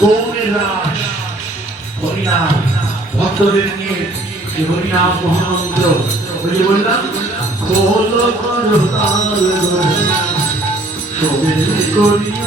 গৌরের রাস হরিনাম ভক্তদের নিয়ে যে হরিনাম মহামন্ত্র বুঝে বললাম কোল করিয়া করিয়া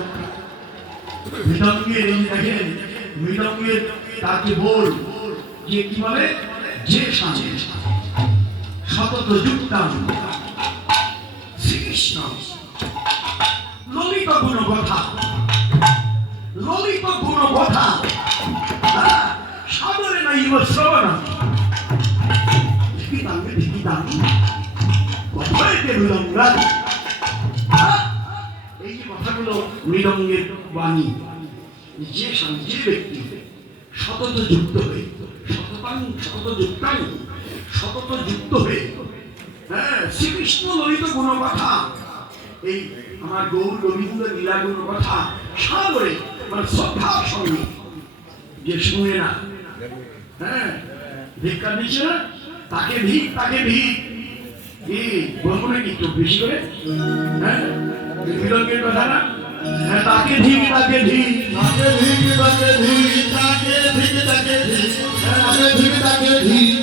মৃদঙ্গের এই দেখেন মৃদঙ্গের তাকে বল যে কি বলে? যে সাজে। শতত যুক্তাং শ্রীকৃষ্ণ ললিত গুণ কথা ললিত গুণ কথা হ্যাঁ, সাদরে নাইব শ্রবণ। ধিকিতাঙ্গে ধিকিতাঙ্গে কথাইতে মৃদঙ্গা হ্যাঁ, এই যে কথাগুলো মৃদঙ্গের বাণী। যে যে ব্যক্তি সতত যুক্ত হয়ে সততাং সতত যুক্তাং সতত যুক্ত হয়ে। হ্যাঁ শ্রীকৃষ্ণ ললিত গুণ কথা এই আমার গৌর গোবিন্দ লীলা গুণ কথা সাগরে মানে শ্রদ্ধার সঙ্গে। যে শুনে না। হ্যাঁ ভিক্ষা দিচ্ছে না, তাকে ভিক তাকে ভিক। কি বলব নাকি একটু বেশি করে। হ্যাঁ বিলঙ্গের কথা না। তাকে ধিক তাকে ধিক তাকে ধিক তাকে ধিক তাকে ধিক তাকে ধিক তাকে ধিক তাকে ধিক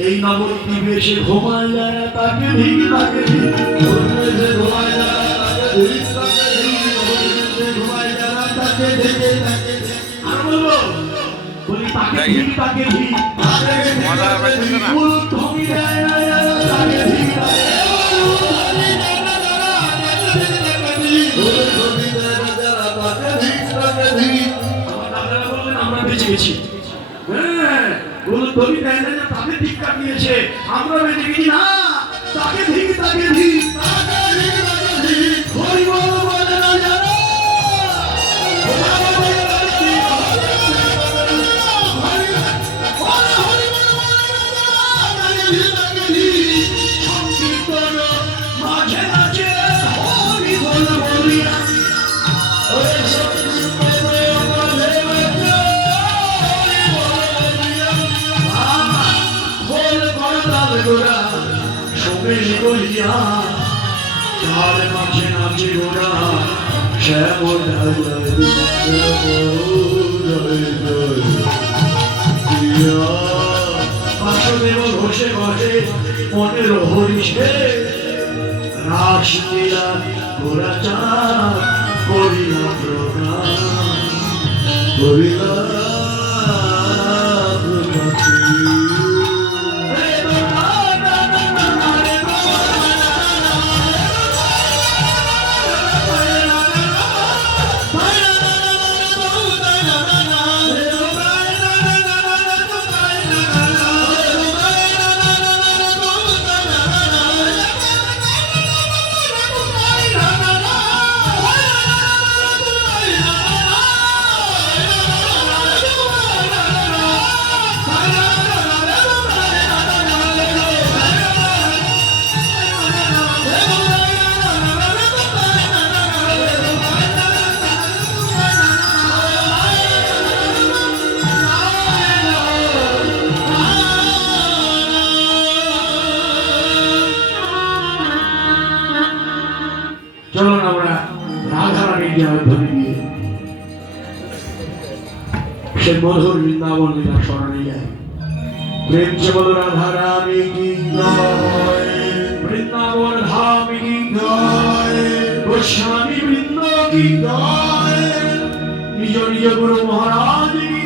এই নবদ্বীপে বেশে ঘুমায় যারা তাকে ধিক তাকে ধিক ঘুমায় ঘুমায় যারা তাকে ধিক তাকে ধিক ঘুমায় যারা তাকে ধিক তাকে আর বলব বলি তাকে ধিক তাকে ধিক তাকে ধিক দিয়েছি। হ্যাঁ তুমি ব্যান্ডেজে আমরা না। তাকে ধিক তাকে ধিক গলিয়া তার মাঝে নাচে গোড়া শ্যামল বাসুদেব ঘষে ঘষে মনের হরিষে রাস লীলা ঘোরা চাঁদ করিল প্রণাম করিলা দেওয়ার ধরে নিয়ে। সে মধুর বৃন্দাবন লীলা স্মরণে যায়। প্রেম বলো রাধারানী কি বৃন্দাবন কি গোস্বামী বৃন্দ কি নিজ নিজ গুরু মহারাজ কি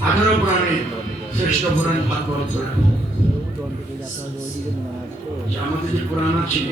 আঠারো পুরাণে শ্রেষ্ঠ পুরাণ ভাগবত পুরাণ আমাদের যে পুরাণ আছে